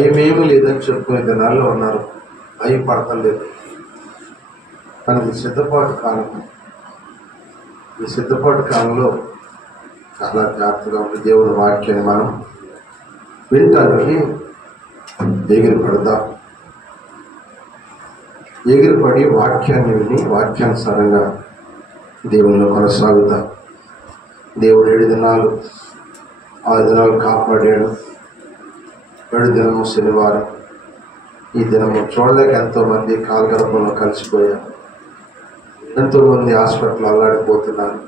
భయమేమీ లేదని చెప్పుకునే దినాల్లో ఉన్నారు. భయపడతలేదు. కానీ ఈ సిద్ధపాటు కాలం, ఈ సిద్ధపాటు కాలంలో చాలా జాగ్రత్తగా ఉండి దేవుని వాక్యాన్ని మనం వినటానికి ఎగిరిపడదాం. ఎగిరిపడి వాక్యాన్ని విని వాక్యానుసారంగా దేవునిలో కొనసాగుతాం. దేవుడు 7 దినాలు 6 దినాలు కాపాడాడు. 7 దినము శనివారం. ఈ దినము చూడలేక ఎంతోమంది కాలగర్భంలో కలిసిపోయారు. ఎంతోమంది హాస్పిటల్ అల్లాడిపోతున్నారు.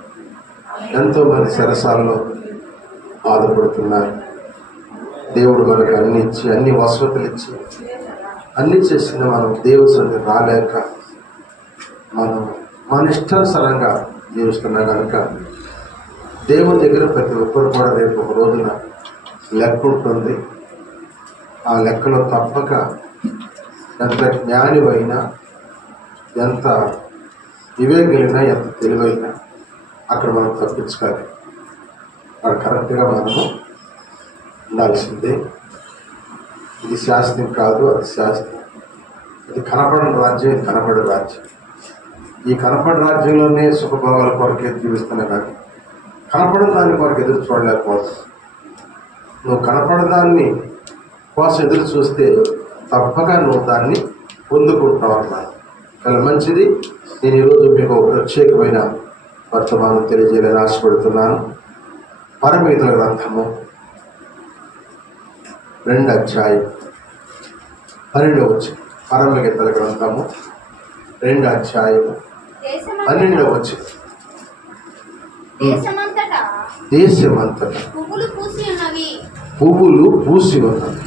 ఎంతోమంది చెరసాలలో బాధపడుతున్నారు. దేవుడు మనకు అన్ని ఇచ్చి, అన్ని వసతులు ఇచ్చి, అన్ని చేసిన మనం దేవుని సన్నిధికి రాలేక మనం మన ఇష్టానుసారంగా జీవిస్తున్నాం కనుక దేవుని దగ్గర ప్రతి ఒక్కరు కూడా రేపు ఒక రోజున లెక్క ఉంటుంది. ఆ లెక్కలో తప్పక ఎంత జ్ఞానివైనా, ఎంత వివేకులైనా, ఎంత తెలివైనా అక్కడ మనం తప్పించుకోవాలి. అక్కడ కరెక్ట్గా మనము ఉండాల్సిందే. ఇది శాస్త్రం కాదు, అది శాస్త్రం. ఇది కనపడని రాజ్యం, ఇది కనపడే రాజ్యం. ఈ కనపడే రాజ్యంలోనే సుఖభోగాల కొరకే జీవిస్తున్నా కానీ కనపడని దాని కొరకు ఎదురు చూడలేకపోతావు. నువ్వు కనపడదాన్ని కోసం ఎదురు చూస్తే తప్పక నువ్వు దాన్ని పొందుకుంటావు అన్నమాట. చాలా మంచిది. నేను ఈరోజు మీకు ప్రత్యేకమైన వర్తమానం తెలియజేయాలని ఆశపడుతున్నాను. పరమగీతల గ్రంథము 2వ అధ్యాయం 12వ వచనం. పరమగీతల గ్రంథము 2వ అధ్యాయము 12వ వచనం. దేశమంతటా పువ్వులు పూసి ఉన్నవి,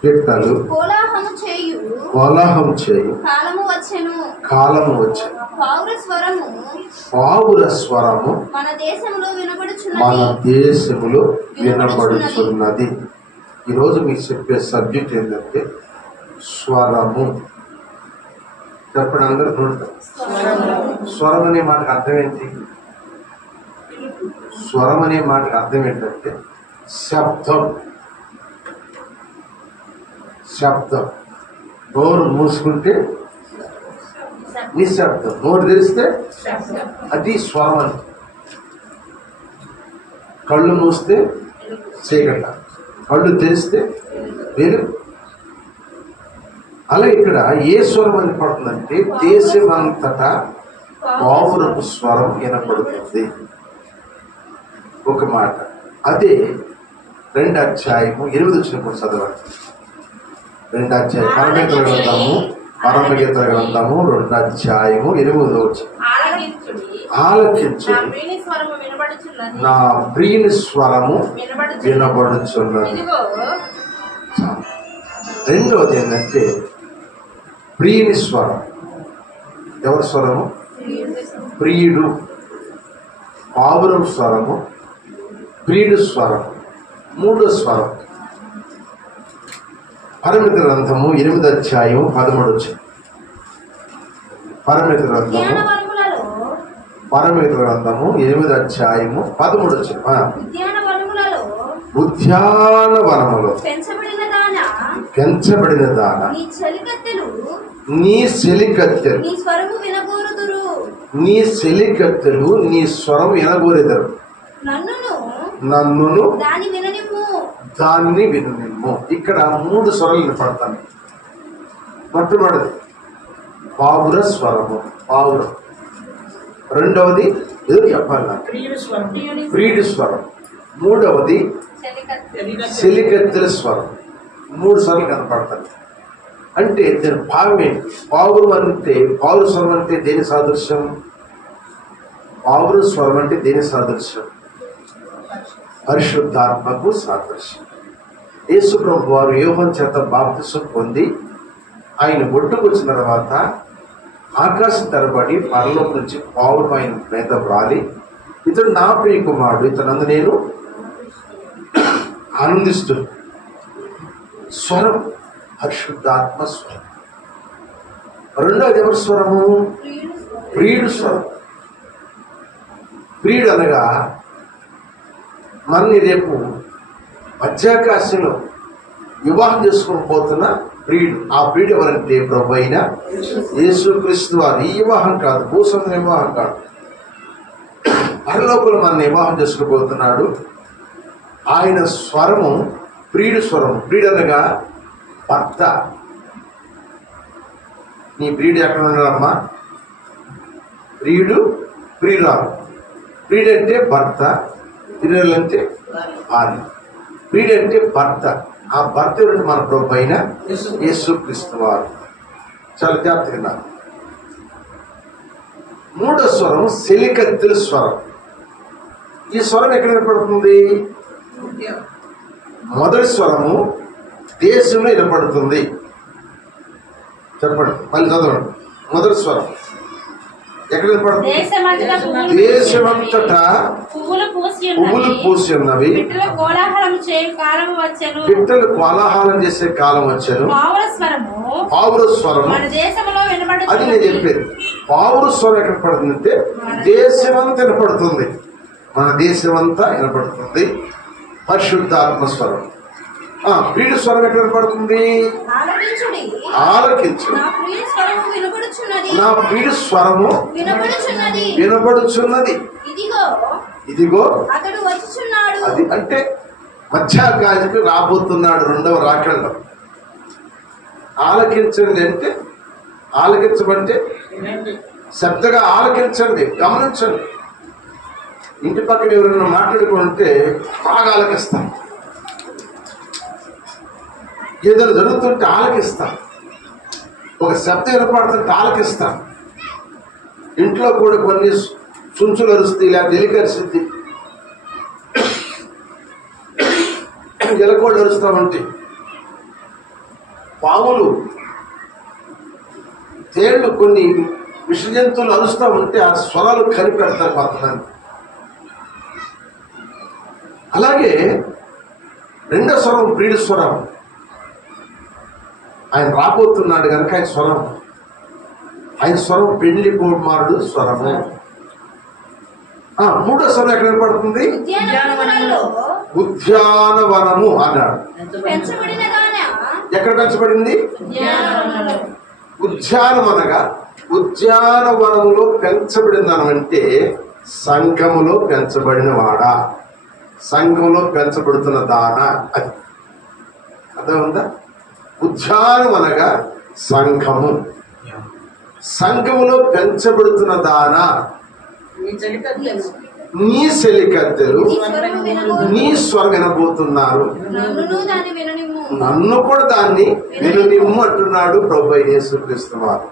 పిట్టలు కోలాహము చేయు కాలము వచ్చెను. పావుర స్వరము మన దేశములో వినబడుచున్నది. ఈరోజు మీకు చెప్పే సబ్జెక్ట్ ఏంటంటే స్వరము. చెప్పండి అందరూ చూడటం. స్వరం అనే మాటకు అర్థం ఏంటి? స్వరం అనే మాటకు అర్థం ఏంటంటే శబ్దం. శబ్దం. నోరు మూసుకుంటే నిశ్శబ్దం, నోరు తెరిస్తే అది స్వరం అని. కళ్ళు మూస్తే చీకట, కళ్ళు తెరిస్తే వెలుగు. అలా ఇక్కడ ఏ స్వరం అని పడుతుందంటే దేశమంతటా పావురపు స్వరం వినపడుతుంది. ఒక మాట. అదే 2వ అధ్యాయము 8వ వచనం చదవండి. 2వ అధ్యాయం పరమగీతల గ్రంథము 2వ అధ్యాయము 8వ వచనం. ఆలకించుడి, నా ప్రియుని స్వరము వినబడుచున్నది. రెండవది ఏంటంటే ప్రియుని స్వరం. ఎవరి స్వరము? ప్రియుడు. పావురం స్వరము, ప్రియుడు స్వరం. 3వ స్వరం పరమగీతల గ్రంథము 8వ అధ్యాయం 13వ వచనం. పరమగీతల గ్రంథము 8వ అధ్యాయము 13వ వచనం. ఉద్యానవనములో పెంచబడిన దాన నీ చెలికత్తెలు నీ స్వరం వినగోరెదరు. నన్నును దాన్ని వినునిమ్ము. ఇక్కడ 3 స్వరాలు వినపడతాను. మొట్టమొదటిది పావుర స్వరము, పావురం. రెండవది ఎదురు చెప్పాలి, ప్రియుడి స్వరం. మూడవది చెలికత్తెల స్వరం. 3 స్వరాలు కనపడతాయి. అంటే దీని భావం ఏంటి? పావురం అంటే, పావుర స్వరం అంటే దేని సాదృశ్యం? పావుర స్వరం అంటే దేని సాదృశ్యం? పరిశుద్ధాత్మకు సాదృశ్యం. యేసు ప్రభు వారు యోహాను చేత బాప్తిసం పొంది ఆయన ఒడ్డుకు వచ్చిన తర్వాత ఆకాశం తెరబడి పరలోకం నుంచి పావురం ఆయన మీద వ్రాలి, ఇతడు నా ప్రియ కుమారుడు, ఇతనందు నేను ఆనందిస్తూ. స్వరం పరిశుద్ధాత్మ స్వరం. రెండవది ఎవరి స్వరము? ప్రియుడు స్వరం. ప్రియుడు అనగా మనని రేపు మధ్యాకాశంలో వివాహం చేసుకుని పోతున్న ప్రియుడు. ఆ ప్రియుడు ఎవరంటే ప్రభు అయిన యేసుక్రీస్తు వారు. ఈ వివాహం కాదు, భూసంబంధ వివాహం కాదు, పరలోకంలో మన వివాహం చేసుకుపోతున్నాడు. ఆయన స్వరము ప్రియుడు స్వరము. ప్రియుడు అనగా భర్త. నీ ప్రియుడు ఎక్కడ ఉన్నాడమ్మా? ప్రియుడు ప్రియురాలు. ప్రియుడు అంటే భర్త, ప్రియురాలు అంటే భార్య. ప్రియుడు అంటే భర్త. ఆ భర్త ఎవరంటే మన ప్రభు అయిన యేసుక్రీస్తు వారు. చాలా జాగ్రత్తగా. మూడో స్వరం సెలికత్తెల స్వరం. ఈ స్వరం ఎక్కడ వినపడుతుంది? మొదటి స్వరము దేశంలో వినపడుతుంది. చెప్పండి, మళ్ళీ చదవండి. మొదటి స్వరం ఎక్కడ వినపడుతుంది? దేశమంతటా పువ్వులు పూసి ఉన్నవి, పిట్టలు కోలాహలం చేసే కాలం వచ్చాను. పావుర స్వరం అది నేను చెప్పేది. పావుర స్వరం ఎక్కడ పడుతుందంటే దేశమంతా వినపడుతుంది. మన దేశమంతా వినపడుతుంది. పరిశుద్ధాత్మ స్వరం. ప్రియుడి స్వరం ఎక్కడ వినపడుతుంది? ఆలకించు, నా ప్రియుడి స్వరము వినపడుచున్నది. ఇదిగో అది అంటే మధ్యాకానికి రాబోతున్నాడు రెండవ రాకడలో. ఆలకించండి అంటే, ఆలకించమంటే శ్రద్ధగా ఆలకించండి, గమనించండి. ఇంటి పక్కన ఎవరైనా మాట్లాడుకుంటే బాగా ఆలకిస్తాం. ఏదైనా జరుగుతుంటే ఆలకిస్తాం. ఒక శబ్దం వినపడుతుంటే ఆలకిస్తాం. ఇంట్లో కూడా కొన్ని చుంచులు అరుస్తాయి, ఇలా డెలికరిస్తుంది, ఎలకోళ్ళు అరుస్తామంటే, పాములు, తేళ్లు, కొన్ని విష జంతువులు అరుస్తూ ఉంటే ఆ స్వరాలు కనిపెడతారు కొంతమంది. అలాగే రెండో స్వరం ప్రియుడి స్వరం. ఆయన రాబోతున్నాడు కనుక ఆయన స్వరం, ఆయన స్వరం పెళ్లి కుమారుడు స్వరము. మూడో స్వరం ఎక్కడ పడుతుంది? ఉద్యానవనము అన్నాడు. ఎక్కడ పెంచబడింది? ఉద్యానం అనగా ఉద్యానవనములో పెంచబడిందనంటే సంఘములో పెంచబడిన వాడా, సంఘంలో పెంచబడుతున్న దానా. అది అర్థమైందా? ఉద్యానం అనగా సంఘము. సంఘములో పెంచబడుతున్న దానా. నీ సెలికత్తెలు నీ స్వరం వినబోతున్నారు, నన్ను కూడా దాన్ని విననిమ్ము అంటున్నాడు ప్రభు యేసుక్రీస్తు వారు.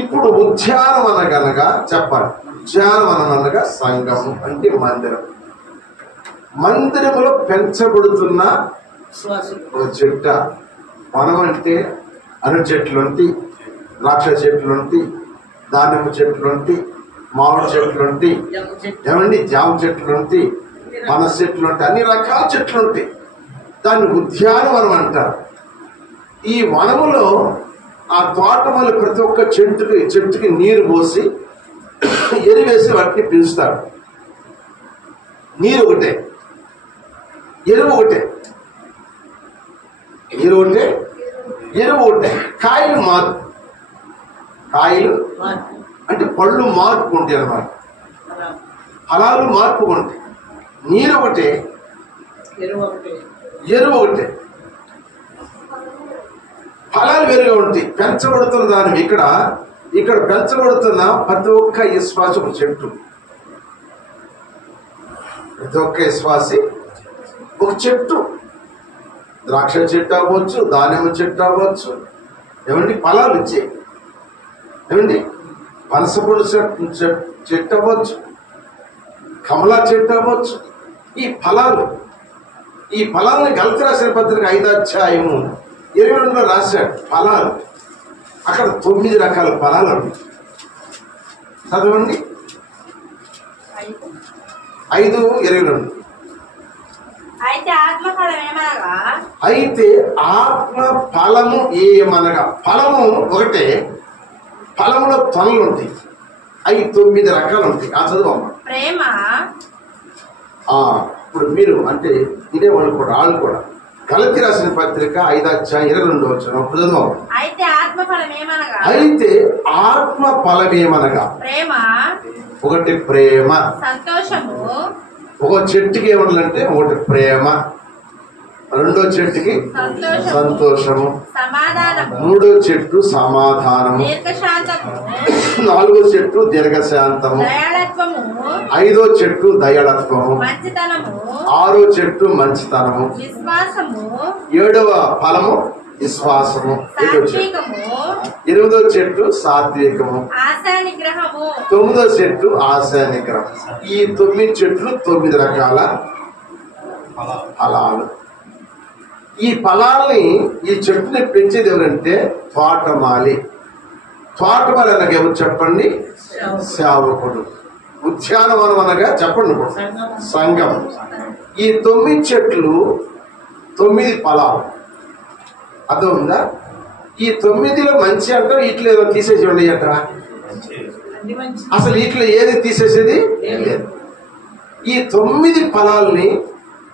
ఇప్పుడు ఉద్యానం అనగనగా చెప్పాలి. ఉద్యానం అనగా సంఘము అంటే మందిరం. మందిరములో పెంచబడుతున్న చెట్ట. వనం అంటే అరటి చెట్లుంటి, ద్రాక్ష చెట్లుంటి, దానిమ్మ చెట్లుంటి, మామిడి చెట్లుంటి, ఏమండి జామ చెట్లుంటి, పనస చెట్లుంటి, అన్ని రకాల చెట్లుంటాయి. దాన్ని ఉద్యానవనం అంటారు. ఈ వనములో ఆ తోటములు ప్రతి ఒక్క చెట్టుకి నీరు పోసి ఎరువేసి వాటిని పెంచుతాడు. నీరు ఒకటే, ఎరువు ఒకటే, ఎరువు ఒకటే, ఎరువు ఒకటే. కాయలు మార్పు, కాయలు అంటే పళ్ళు మార్పు ఉంటాయి అన్నమాట. ఫలాలు మార్పు ఉంటాయి. నీరు ఒకటే, ఎరువు ఒకటే, ఫలాలు వేరుగా ఉంటాయి. పెంచబడుతున్న దాని ఇక్కడ పెంచబడుతున్న ప్రతి ఒక్క విశ్వాసం ఒక చెట్టు. ప్రతి ఒక్క విశ్వాసి ఒక చెట్టు. ద్రాక్ష చెట్టు అవ్వచ్చు, దానిమ్మ చెట్టు అవ్వచ్చు, ఏమండి ఫలాలు ఇచ్చే, ఏమండి పనసపొడు చెట్టు అవ్వచ్చు, కమలా చెట్టు అవ్వచ్చు. ఈ ఫలాలని గలతీ రాసిన పత్రిక 5వ అధ్యాయము 22లో రాశాడు. ఫలాలు అక్కడ 9 రకాల ఫలాలు ఉన్నాయి. చదవండి 5:22. అయితే ఆత్మ ఫలము ఏమనగా, ఫలము ఒకటే, ఫలములో తొనలు ఉంటాయి. అవి 9 రకాలు ఉంటాయి. ఆ చదువమ్మ. ప్రేమ. ఇప్పుడు మీరు అంటే ఇదే వాళ్ళు కూడా గలతీ రాసిన పత్రిక 5:22 చదువు. అయితే ఆత్మ ఫలమేమనగా ప్రేమ, ఒకటి ప్రేమ, సంతోషము. ఒక చెట్టుకి ఏమంటే ఒకటి ప్రేమ, రెండో చెట్టుకి సంతోషము, సమాధానము, మూడో చెట్టు సమాధానము, దీర్ఘశాంతము, నాలుగో చెట్టు దీర్ఘశాంతము, దయాళత్వము, ఐదో చెట్టు దయాళత్వము, మంచితనము, ఆరో చెట్టు మంచితనము, విశ్వాసము, ఏడవ ఫలము విశ్వాసము, సాత్వికము, ఎనిమిదో చెట్టు సాత్వికము, ఆశా నిగ్రహము, తొమ్మిదో చెట్టు ఆశా నిగ్రహం. ఈ 9 చెట్లు 9 రకాల ఫలాలు. ఈ ఫలాల్ని ఈ చెట్టుని పెంచేది ఎవరంటే తోటమాలి. తోటమాలి అనగా ఎవరు చెప్పండి? సేవకుడు. ఉద్యానవనం అనగా చెప్పండి సంఘం. ఈ 9 చెట్లు 9 ఫలాలు. అర్థం ఉందా? ఈ 9లో మంచి అంట, ఇట్లా ఏదో తీసేసి ఉండే అంట. అసలు ఇట్లా ఏది తీసేసేది లేదు. ఈ 9 ఫలాల్ని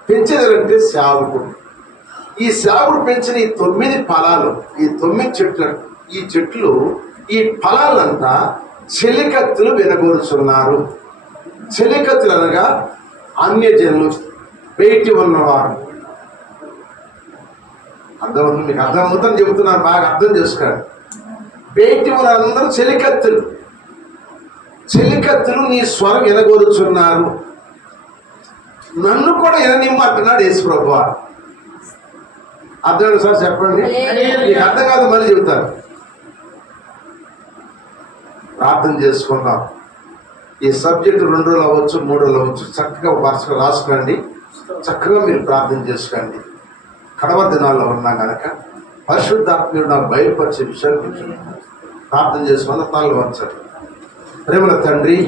పెంచేదంటే సేవకుడు. ఈ సేవకుడు పెంచిన ఈ 9 ఫలాలు, ఈ 9 చెట్లు, ఈ చెట్లు, ఈ ఫలాలంతా చెలికత్తులు వినగోరుచున్నారు. చెలికత్తులు అనగా అన్యజనులు, బయటి ఉన్నవారు. అర్థమవుతుంది మీకు? అర్థమవుతుందని చెబుతున్నారు, బాగా అర్థం చేసుకోండి. బయటి వాళ్ళందరూ చెలికత్తులు. చెలికత్తులు నీ స్వరం వినగోరుచున్నారు. నన్ను కూడా విననిమ్మంటున్నాడు యేసు ప్రభువారు. అర్థం సార్ చెప్పండి. మీకు అర్థం కాదు, మళ్ళీ చెబుతారు. ప్రార్థన చేసుకుందాం. ఈ సబ్జెక్టు 2 రోజులు అవ్వచ్చు, 3 రోజులు అవ్వచ్చు. చక్కగా వరుసగా రాసుకోండి. చక్కగా మీరు ప్రార్థన చేసుకోండి. కడవ దినాల్లో ఉన్నాం కనుక పరిశుద్ధాత్మీయుడు నాకు బయలుపరిచే విషయాలు ప్రార్థన చేసుకున్న తలలు వచ్చారు. ప్రేమల తండ్రి,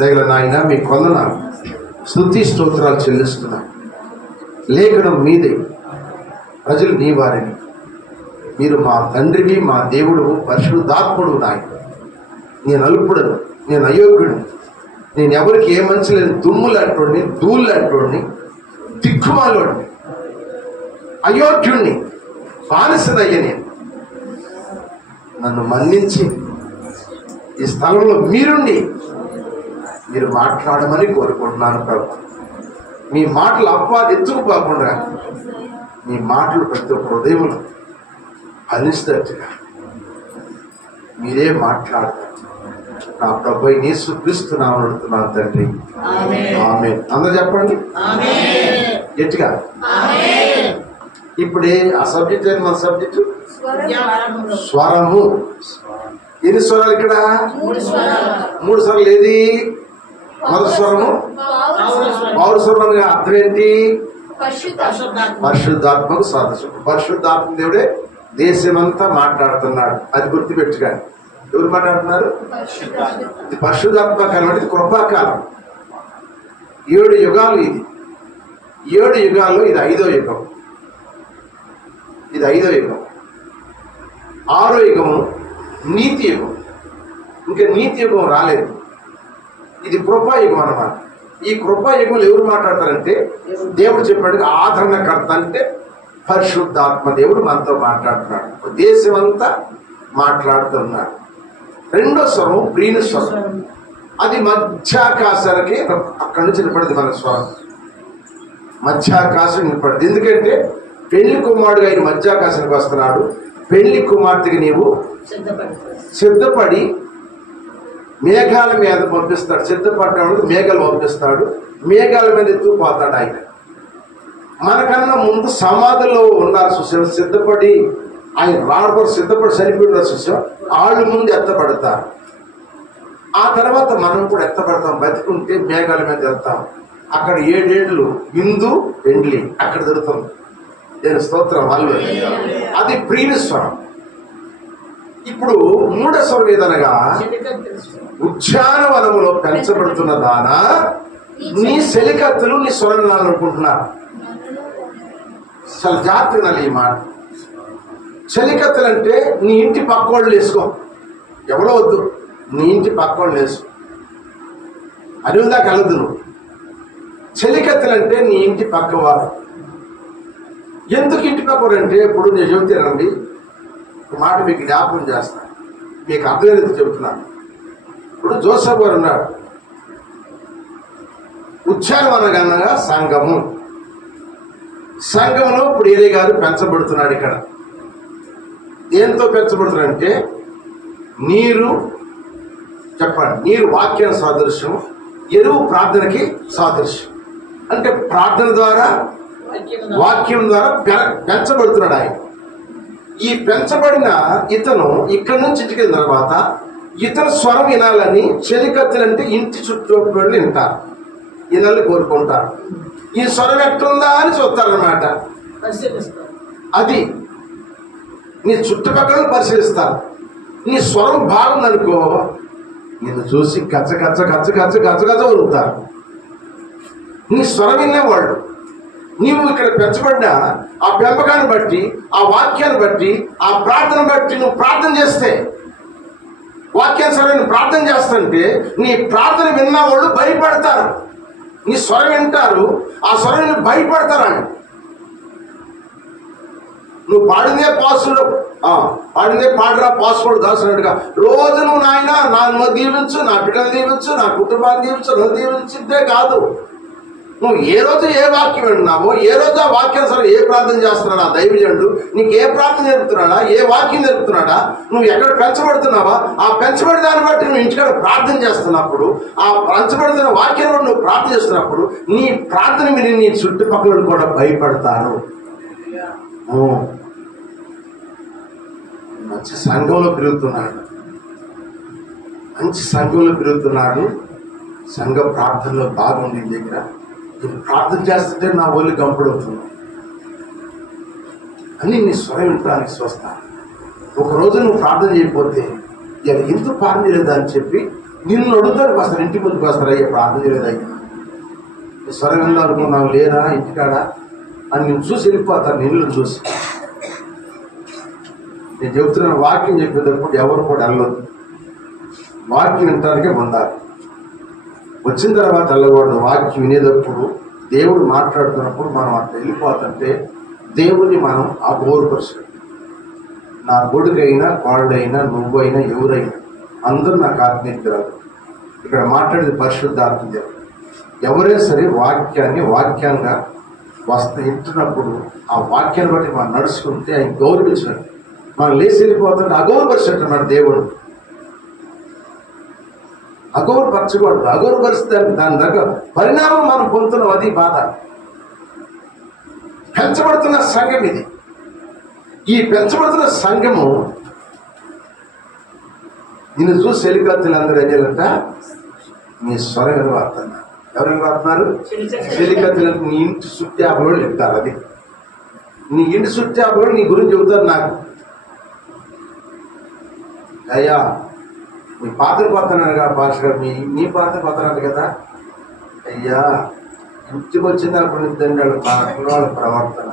దయల నాయన, మీ కొందనాలు, స్తుతి స్తోత్రాలు చెల్లిస్తున్నాం. లేఖనం మీదే, ప్రజలు నీ వారిని. మీరు మా తండ్రివి, మా దేవుడు, పరిశుద్ధాత్ముడు. నాయన, నేను అల్పుడను, నేను అయోగ్యుడు, నేను ఎవరికి ఏ మంచి లేదు, దుమ్ము లాంటి, ధూళి లాంటి, దిక్కుమాలోడిని, అయోగ్యుణ్ణి, బానిసనయ్య నేను. నన్ను మన్నించి ఈ స్థలంలో మీరుండి మీరు మాట్లాడమని కోరుకుంటున్నాను ప్రభు. మీ మాటలు అపవాది ఎత్తుకుపోకుండా మీ మాటలు ప్రతి ఒక్క హృదయంలో ఫలిస్తట్టుగా మీరే మాట్లాడతారు. నా ప్రభు యేసు క్రీస్తు నామమున అడుగుతున్నాను తండ్రి, ఆమేన్. అందరూ చెప్పండి గట్టిగా. ఇప్పుడే ఆ సబ్జెక్ట్ ఏంటి? మన సబ్జెక్టు స్వరము. ఎన్ని స్వరాలు ఇక్కడ? 3 స్వరాలు. ఏది మొదటి స్వరము? పౌరు స్వరం. అర్థం ఏంటి? పరిశుద్ధాత్మకు సాదృశ్యం. పరిశుద్ధాత్మ దేవుడే దేశమంతా మాట్లాడుతున్నాడు. అది గుర్తుపెట్టుగాని. ఎవరు మాట్లాడుతున్నారు? ఇది పరిశుద్ధాత్మ కాలం. అంటే కృపాకాలం. 7 యుగాలు. ఇది 7 యుగాల్లో ఇది 5వ యుగం. ఇది 5వ యుగం. 6వ యుగము నీతి యుగం. ఇంకా నీతి యుగం రాలేదు. ఇది కృపాయుగం అన్నమాట. ఈ కృపాయుగంలో ఎవరు మాట్లాడతారంటే దేవుడు చెప్పాడు, ఆదరణకర్త అంటే పరిశుద్ధాత్మ దేవుడు మనతో మాట్లాడుతున్నాడు. దేశం అంతా మాట్లాడుతున్నాడు. 2వ స్వరం ప్రీణ స్వరం. అది మధ్యాకాశాలకి అక్కడి నుంచి వినపడింది. మన స్వరం మధ్యాకాశం వినపడింది. ఎందుకంటే పెళ్లి కుమారుడుగా ఆయన మధ్యాకాశానికి వస్తున్నాడు. పెళ్లి కుమార్తెకి నీవు సిద్ధపడి మేఘాల మీద పంపిస్తాడు. సిద్ధపడ్డాడు, మేఘాలు పంపిస్తాడు. మేఘాల మీద ఎత్తుకుపోతాడు ఆయన. మనకన్నా ముందు సమాధిలో ఉన్నారు చూసాం, సిద్ధపడి ఆయన రాబడి సిద్ధపడి చనిపోయిన చూసాం. వాళ్ళు ముందు ఎత్తపడతారు. ఆ తర్వాత మనం కూడా ఎత్తపడతాం. బతికుంటే మేఘాల మీద వెళ్తాం. అక్కడ 7 ఏళ్ళు విందు పెండ్లి అక్కడ దొరుకుతుంది. నేను స్తోత్రం. వాళ్ళు అది ప్రీణ స్వరం. ఇప్పుడు 3వ స్వరం ఏదనగా, ఉద్యానవనములో పెంచబడుతున్న దానా నీ చెలికత్తులు నీ స్వరం అనుకుంటున్నారు. చాలా జాగ్రత్తగా ఈ మాట. చెలికత్తులు అంటే నీ ఇంటి పక్కోళ్ళు వేసుకో, ఎవరో వద్దు, నీ ఇంటి పక్కోళ్ళు వేసుకో. అది ఉందా కలదు. నువ్వు చెలికత్తులు అంటే నీ ఇంటి పక్కవారు. ఎందుకు ఇంటి పక్కరంటే ఇప్పుడు నేను చెబుతానండి, ఒక మాట మీకు జ్ఞాపకం చేస్తాను, మీకు అర్థమైనది చెబుతున్నాను. ఇప్పుడు జోసెఫ్ గారు ఉన్నాడు, ఉద్యానవనగా సంఘము, సంఘంలో ఇప్పుడు ఏలే గారు పెంచబడుతున్నాడు. ఇక్కడ దేంతో పెంచబడుతున్నాడంటే నీరు, చెప్పండి, నీరు వాక్యం సాదృశ్యం, ఎరువు ప్రార్థనకి సాదృశ్యం. అంటే ప్రార్థన ద్వారా వాక్యం ద్వారా పెంచబడుతున్నాడు ఆయన. ఈ పెంచబడిన ఇతను ఇక్కడి నుంచి ఇంటికి వెళ్ళిన తర్వాత ఇతను స్వరం వినాలని చెలికత్తెలంటే ఇంటి చుట్టూ వింటారు, వినాలని కోరుకుంటారు. ఈ స్వరం ఎట్లుందా అని చూస్తారనమాట. అది నీ చుట్టుపక్కల పరిశీలిస్తారు. నీ స్వరం బాగుందనుకో, నిన్ను చూసి గచ్చ గచ్చ గచ్చ గచ్చ గచ్చ గచ్చ వదులుతారు. నీ స్వరం వినేవాళ్ళు. నీవు ఇక్కడ పెంచబడిన ఆ పెంపకాన్ని బట్టి, ఆ వాక్యాన్ని బట్టి, ఆ ప్రార్థన బట్టి నువ్వు ప్రార్థన చేస్తే, వాక్యానుసారం ప్రార్థన చేస్తుంటే నీ ప్రార్థన విన్న వాళ్ళు భయపడతారు. నీ స్వరం వింటారు, ఆ స్వరం భయపడతారని. నువ్వు పాడిందే పాసుడు, పాడిందే పాడరా పాస్పోర్ట్ దాసినట్టుగా రోజు నువ్వు నాయన నన్ను దీవించు, నా బిడ్డను దీవించు, నా కుటుంబాన్ని దీవించు, నన్ను దీవించిందే కాదు. నువ్వు ఏ రోజు ఏ వాక్యం వింటున్నావో, ఏ రోజు ఆ వాక్యానుసారం ఏ ప్రార్థన చేస్తున్నాడా ఆ దైవజనుడు, నీకు ఏ ప్రార్థన నేర్పుతున్నాడా, ఏ వాక్యం నేర్పుతున్నాడా, నువ్వు ఎక్కడ పెంచబడుతున్నావా, ఆ పెంచబడి దాన్ని బట్టి నువ్వు ఇంటికాడ ప్రార్థన చేస్తున్నప్పుడు, ఆ పెంచబడుతున్న వాక్యం బట్టి నువ్వు ప్రార్థన చేస్తున్నప్పుడు నీ ప్రార్థన విని నీ చుట్టుపక్కల కూడా భయపడతారు. మంచి సంఘంలో పెరుగుతున్నాడు, మంచి సంఘంలో పెరుగుతున్నాడు, సంఘ ప్రార్థనలో బాగుంది. దగ్గర నేను ప్రార్థన చేస్తుంటే నా ఒళ్ళు గంపుడవుతుంది అని నీ స్వరం వింటానికి చూస్తాను. ఒకరోజు నువ్వు ప్రార్థన చేయకపోతే ఇలా ఎందుకు ప్రార్థన చేయలేదా అని చెప్పి నిన్ను అడుగుతానికి వస్తారు, ఇంటి ముందుకు వస్తారు, అయ్యా ప్రార్థన చేయలేదు, అయ్యా నీ స్వరం విందా అనుకున్నావు లేరా ఇంటికాడ అని నేను చూసి వెళ్ళిపోతాను. నిన్ను చూసి నేను చెబుతున్న వాక్యం చెప్పేటప్పుడు ఎవరు కూడా వెళ్ళొద్దు, వాక్యం వినటానికే ఉండాలి. వచ్చిన తర్వాత వెళ్ళకూడదు. వాక్యం వినేటప్పుడు దేవుడు మాట్లాడుతున్నప్పుడు మనం అట్లా వెళ్ళిపోతుంటే దేవుని మనం అగౌరవపరచు. నా కొడుకైనా కోళ్ళైనా నువ్వైనా ఎవరైనా అందరూ నాకు ఆత్మీయురాలు. ఇక్కడ మాట్లాడేది పరిశుద్ధాత్మ దేవుడు. ఎవరైనా సరే వాక్యాన్ని వాక్యంగా వింటున్నప్పుడు ఆ వాక్యాన్ని బట్టి మనం నడుచుకుంటే ఆయన గౌరవించినట్టు. మనం లేచి వెళ్ళిపోతుంటే అగౌరవపరిచినట్టు మన దేవుడు. అగౌరవపరచకూడదు. అగౌరవపరిస్తే దాని దగ్గర పరిణామం మనం పొందుతున్నాం, అది బాధ. పెంచబడుతున్న సంఘం ఇది. ఈ పెంచబడుతున్న సంఘము నిన్ను చూసి చెలికత్తెలందరూ ఏం చేయాలంట, నీ స్వరం వినబడుతున్నారు. ఎవరు వినబడుతున్నారు? చెలికత్తెలకు నీ ఇంటి చుట్టూ 50 రోజులు చెప్తారు. అది నీ ఇంటి చుట్టూ 50 రోజులు నీ గురించి చెబుతారు. నాకు అయ్యా మీ పాత్ర పోతున్నాడుగా భాష గారు, మీ పాత్ర పోతున్నాడు కదా అయ్యా, ఇంటికి వచ్చినప్పుడు వాళ్ళ ప్రవర్తన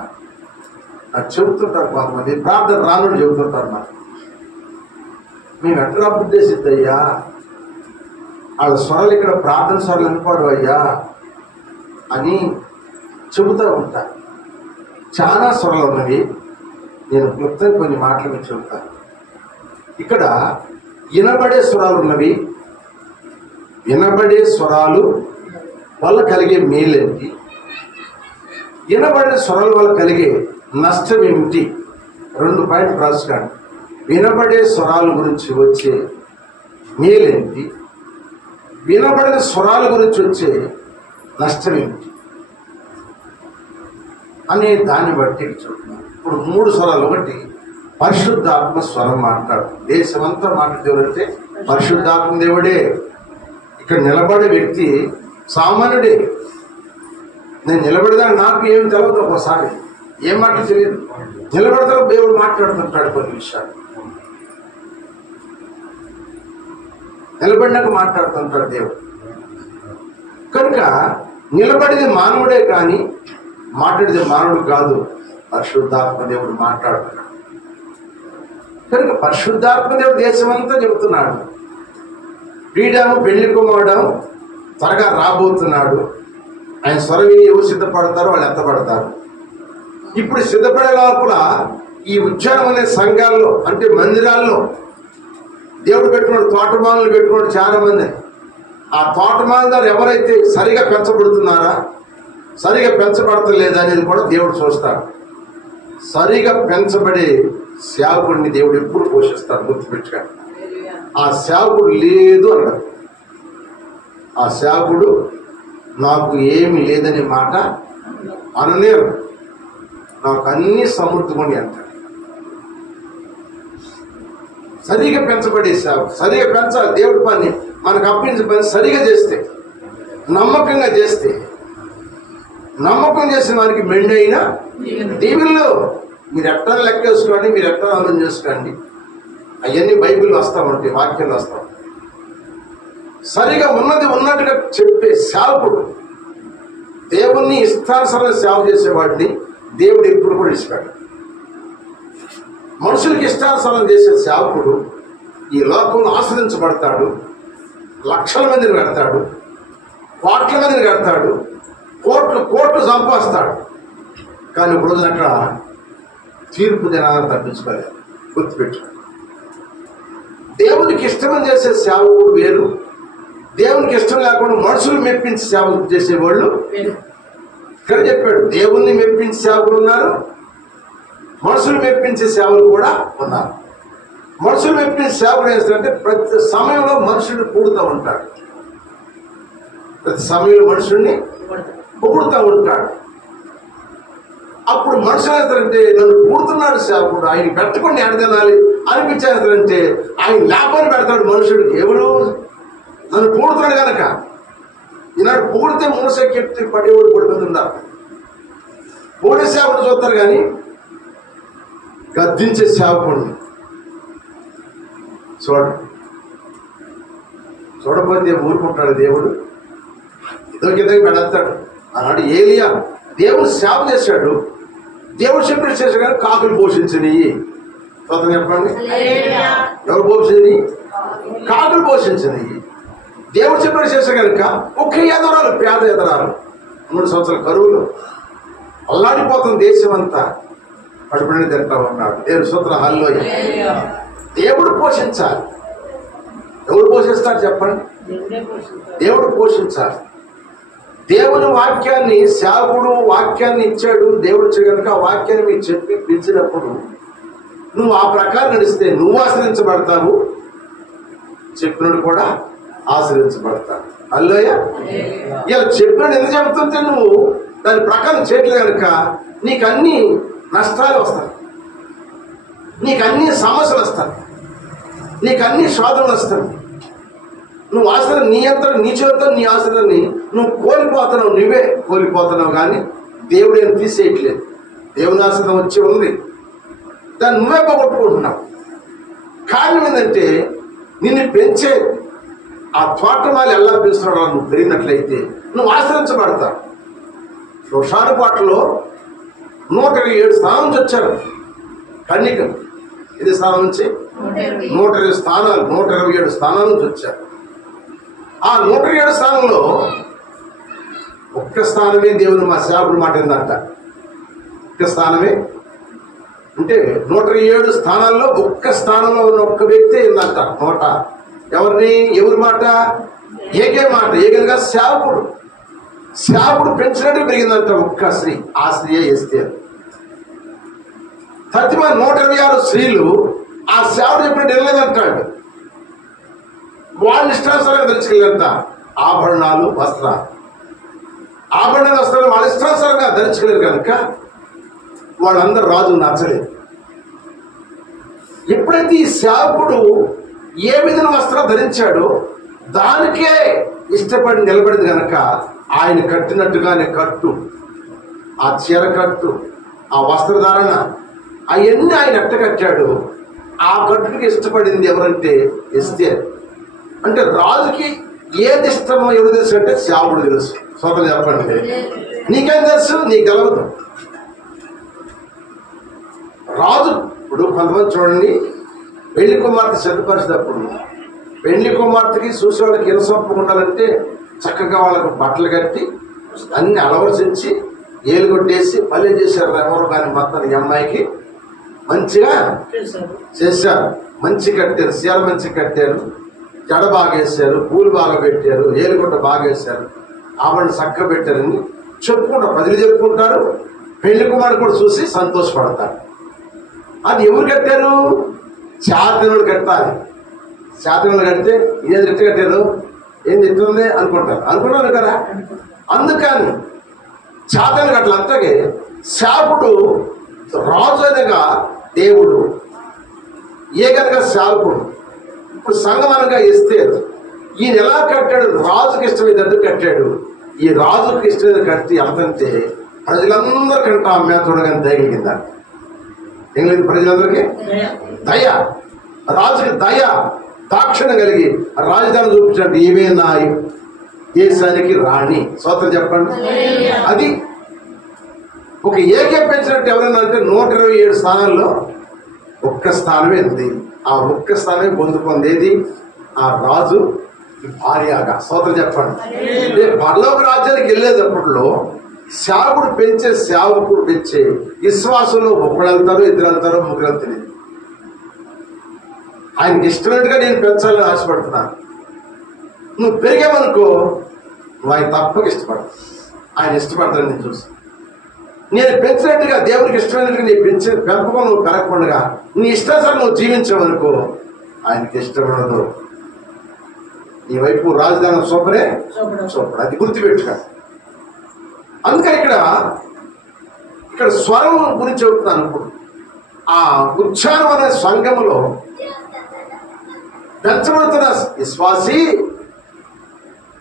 నాకు చెబుతుంటారు. కొంతమంది ప్రార్థన రానుడు చెబుతుంటారు. నాకు మేము ఎట్లా ఉద్దేశిద్ది అయ్యా, వాళ్ళ స్వరాలు ఇక్కడ ప్రార్థన స్వరాలు వినపడు అయ్యా అని చెబుతూ ఉంటారు. చాలా స్వరాలు ఉన్నవి. నేను క్లుప్తంగా కొన్ని మాటలు మీకు చెబుతాను. ఇక్కడ వినబడే స్వరాలు ఉన్నవి. వినబడే స్వరాలు వల్ల కలిగే మేలేంటి, వినబడే స్వరాల వల్ల కలిగే నష్టం ఏమిటి, 2 పాయింట్ రాసుకోండి. వినబడే స్వరాల గురించి వచ్చే మేలేంటి, వినబడిన స్వరాల గురించి వచ్చే నష్టం ఏమిటి అనే దాన్ని బట్టి చూస్తున్నాం. ఇప్పుడు 3 స్వరాలు. ఒకటి పరిశుద్ధాత్మ స్వరం మాట్లాడు. దేశమంతా మాట్లాడేవారంటే పరిశుద్ధాత్మ దేవుడే. ఇక్కడ నిలబడే వ్యక్తి సామాన్యుడే. నేను నిలబడదా నాకు ఏం తెలియదు, ఒకసారి ఏం మాట తెలియదు. నిలబడతా దేవుడు మాట్లాడుతుంటాడు కొన్ని విషయాలు. నిలబడినాక మాట్లాడుతుంటాడు దేవుడు. కనుక నిలబడిది మానవుడే కానీ మాట్లాడేది మానవుడు కాదు. పరిశుద్ధాత్మ దేవుడు మాట్లాడుతున్నాడు. కనుక పరిశుద్ధాత్మ దేవుడు దేశమంతా చెబుతున్నాడు. ప్రియుడేమో పెళ్లి కుమారుడు త్వరగా రాబోతున్నాడు. ఆయన స్వరం ఎవరు సిద్ధపడతారో వాళ్ళు ఎత్తపడతారు. ఇప్పుడు సిద్ధపడే లోపల ఈ ఉద్యానం అనే సంఘాల్లో అంటే మందిరాల్లో దేవుడు పెట్టుకున్నాడు, తోటమాలను పెట్టుకున్నాడు చాలా మంది. ఆ తోటమాల ద్వారా ఎవరైతే సరిగా పెంచబడుతున్నారా, సరిగా పెంచబడతలేదా అనేది కూడా దేవుడు చూస్తాడు. సరిగా పెంచబడే సేవకుడిని దేవుడు ఎప్పుడు పోషిస్తాడు, గుర్తుపెట్టుకోండి. ఆ సేవకుడు లేదు అన్నాడు. ఆ సేవకుడు నాకు ఏమి లేదనే మాట అనలేరు, నాకు అన్ని సమృద్ధిగా అంటాడు. సరిగా పెంచబడే సేవకు సరిగా పెంచాలి. దేవుడి పని మనకు అప్పించిన పని సరిగా చేస్తే, నమ్మకంగా చేస్తే, నమ్మకం చేసిన వారికి మెండైన దీవుల్లో మీరు ఎట్లా లెక్క వేసుకోండి, మీరు ఎట్లా ఆలోచన చేసుకోండి. అవన్నీ బైబిల్ వస్తా ఉంటాయి, వాక్యాలు వస్తా ఉంటాయి. సరిగా ఉన్నది ఉన్నట్టుగా చెప్పే సేవకుడు, దేవుణ్ణి ఇష్టానుసారంగా సేవ చేసేవాడిని దేవుడు ఎప్పుడు కూడా ఇస్తాడు. మనుషులకి ఇష్టానుసారం చేసే సేవకుడు ఈ లోకంలో ఆశ్రయించబడతాడు. లక్షల మందిని కడతాడు, కోట్ల మందిని కడతాడు, కోట్లు సంపాదిస్తాడు. కానీ ఇప్పుడు రోజునక్కడ తీర్పు దినాన్ని తప్పించుకోలేదు. గుర్తుపెట్టు, దేవునికి ఇష్టమని చేసే సేవకుడు వేరు, దేవునికి ఇష్టం లేకుండా మనుషులు మెప్పించి సేవ చేసేవాళ్ళు ఇక్కడ చెప్పాడు. దేవుణ్ణి మెప్పించే సేవకులు ఉన్నారు, మనుషులు మెప్పించే సేవలు కూడా ఉన్నారు. మనుషులు మెప్పించే సేవకుడు ఏంటంటే ప్రతి సమయంలో మనుషుడిని పొగుడుతూ ఉంటాడు, ప్రతి సమయంలో మనుషుడిని పొగుడుతూ ఉంటాడు. అప్పుడు మనుషులు ఏంటంటే నన్ను పొగుడుతున్నాడు సేవకుడు, ఆయన పెట్టకుండా ఎడదనాలి అనిపించేస్తారంటే ఆయన లాభాన్ని పెడతాడు మనుషుడికి. ఎవరు నన్ను పొగుడుతున్నాడు కనుక. ఈనాడు పొగిడితే మూసెక్కి పడేవాడు పడిపోతున్నారు. పొగిడే సేవకుడు చూస్తారు కానీ గద్దించే సేవకుడిని చూడపోతే ఊరుకుంటాడు దేవుడు, ఏదో కిందకి పెడతాడు. ఆనాడు ఏలియా దేవుడు సేవ చేశాడు, దేవుడు చెప్పిన చేశాడు కానీ కాకులు పోషించనివి. చెప్పండి, ఎవరు పోషించని? కాకులు పోషించనివి. దేవుడు చెప్పిన చేశాడు కనుక ఒకే ఎదరాలు, పేద ఎదరాలు 3 సంవత్సరాల కరువులు అల్లాడిపోతుంది దేశం అంతా. కడుపుని తింటా ఉన్నాడు. దేవుడు సూత్ర హల్లో. దేవుడు పోషించాలి. ఎవరు పోషిస్తారు చెప్పండి? దేవుడు పోషించాలి. దేవుని వాక్యాన్ని, సేవకుడు వాక్యాన్ని ఇచ్చాడు, దేవుడు ఇచ్చాడు కనుక ఆ వాక్యాన్ని మీకు చెప్పి పిలిచినప్పుడు నువ్వు ఆ ప్రకారం నడిస్తే నువ్వు ఆశ్రయించబడతావు, చెప్పినోడు కూడా ఆశ్రయించబడతావు. హల్లోయ. ఇలా చెప్పినోడు ఎందుకు చెబుతుంటే నువ్వు దాని ప్రకారం చేయట్లేదు కనుక నీకు అన్ని నష్టాలు వస్తాయి, నీకు అన్ని సమస్యలు వస్తాయి, నీకు అన్ని శోధనలు వస్తాయి. నువ్వు ఆశ్రయం నీ అంతా నీ చేత నీ ఆశ్రయాన్ని నువ్వు కోల్పోతున్నావు, నువ్వే కోల్పోతున్నావు. కానీ దేవుడు ఏం తీసేయట్లేదు. దేవుని ఆశ్రయం వచ్చి ఉంది, దాన్ని నువ్వే పోగొట్టుకుంటున్నావు. కారణం ఏంటంటే నిన్ను పెంచే ఆ తోటమాలి ఎలా పెంచుతున్నాడో నువ్వు పెరిగినట్లయితే నువ్వు ఆశ్రయించబడతావు. షానుపాటలో 127 స్థానం నుంచి వచ్చారు కన్యకలు. ఇది స్థానం నుంచి 120 స్థానాలు, 127 స్థానాల నుంచి వచ్చారు. ఆ 107 స్థానంలో ఒక్క స్థానమే దేవుని మా సేవకుడు మాట ఏందంట. ఒక్క స్థానమే అంటే 107 స్థానాల్లో ఒక్క స్థానంలో ఉన్న ఒక్క వ్యక్తి ఏందంట నోట. ఎవరి మాట? ఏకే మాట. ఏకగా సేవకుడు. సేవకుడు పెంచినట్టు పెరిగిందంట ఒక్క స్త్రీ. ఆ స్త్రీయే ఎస్తేరు. 126 స్త్రీలు ఆ సేవకుడు చెప్పినట్టు వెళ్ళలేదంటాడు. వాళ్ళ ఇష్టానుసారంగా ధరించుకెళ్ళంట ఆభరణాలు, వస్త్రాలు. ఆభరణాలు, వస్త్రాలు వాళ్ళ ఇష్టానుసారంగా ధరించుకెళ్ళారు కనుక వాళ్ళందరూ రాజు నచ్చలేదు. ఎప్పుడైతే ఈ సేవకుడు ఏ విధంగా వస్త్రం ధరించాడో దానికే ఇష్టపడి నిలబడింది కనుక ఆయన కట్టినట్టుగానే కట్టు, ఆ చీర కట్టు, ఆ వస్త్రధారణ అవన్నీ ఆయన ఎట్ట కట్టాడు. ఆ కట్టుకి ఇష్టపడింది ఎవరంటే ఎస్తేర్. అంటే రాజుకి ఏది ఇష్టమో ఎవరు తెలుసు అంటే సేవకుడు తెలుసు. సోదరు చెప్పండి, నీకేం తెలుసు? నీకు తెలవదు. రాజు ఇప్పుడు కొంతమంది చూడండి, పెళ్లి కుమార్తె సిద్ధపరిచేటప్పుడు పెళ్లి కుమార్తెకి చూసేవాళ్ళకి ఇరసొప్పు ఉండాలంటే చక్కగా వాళ్ళకు బట్టలు కట్టి అన్ని అలవర్చించి ఏలు కొట్టేసి మళ్ళీ చేశారు. ఎవరు కానీ మొత్తం ఈ అమ్మాయికి మంచిగా చేశారు. మంచి కట్టారు, చీర మంచి కట్టారు, జడ బాగా వేశారు, పూలు బాగా పెట్టారు, ఏలుగుడ్డ బాగా వేశారు, ఆవిడని చక్క పెట్టారని చెప్పుకుంటారు. ప్రజలు చెప్పుకుంటారు. పెళ్లి కుమారుడు కూడా చూసి సంతోషపడతారు. అది ఎవరు కట్టారు? చాతనుడు కట్టాలి. చాతనుడు కడితే ఏది ఎట్టు కట్టారు, ఏంది ఎట్టుంది అనుకుంటారు కదా. అందుకని చాతను కట్టాలి. అంతగే శాపుడు రాజు అనగా దేవుడు, ఏ కనుక శాపుడు. ఇప్పుడు సంఘం అనగా ఇస్తే ఈయన ఎలా కట్టాడు? రాజుకి ఇష్టమైనట్టు కట్టాడు. ఈ రాజుకి ఇష్టమైన కట్టి అంతంటే ప్రజలందరికంటే ఆ మేతోడు కానీ దయగలిగింద. ఏం లేదు, ప్రజలందరికీ దయ, రాజుకి దయ దాక్షిణ్యం కలిగి రాజధాని చూపించినట్టు ఈమె నా దేశానికి రాణి. స్తోత్రం చెప్పండి. అది ఒక ఏకే పెంచినట్టు ఎవరైనా అంటే 127 స్థానాల్లో ఒక్క స్థానమే ఉంది. ఆ ఒక్క స్థానమే పొందేది ఆ రాజు భార్యగా. స్తోత్రం చెప్పండి. పరలోక రాజ్యానికి వెళ్ళేటప్పట్లో సేవకుడు పెంచే సేవకుడు పెంచే విశ్వాసంలో ఒకళ్ళు వెళ్తారు, ఇద్దరు వెళ్తారు, ముగ్గురు వెళ్తారు. ఆయనకి ఇష్టమైనట్టుగా నేను పెంచాలని ఆశపడుతున్నాను. నువ్వు పెరిగావనుకో నువ్వు ఆయన తప్పక ఇష్టపడతావు. ఆయన ఇష్టపడతాను నేను చూసి. నేను పెంచినట్టుగా దేవుడికి ఇష్టమైనట్టుగా నీ పెంపకం నువ్వు పెరగకుండా నీ ఇష్టాసారి నువ్వు జీవించావనుకో ఆయనకి ఇష్టపడదు. నీ వైపు రాజధాని సూపరే సూపర్, అది గుర్తుపెట్టుగా. అందుకని ఇక్కడ స్వరం గురించి చెబుతున్నాను. ఇప్పుడు ఆ ఉచ్చారం అనే సంఘములో పెంచబడుతున్న విశ్వాసి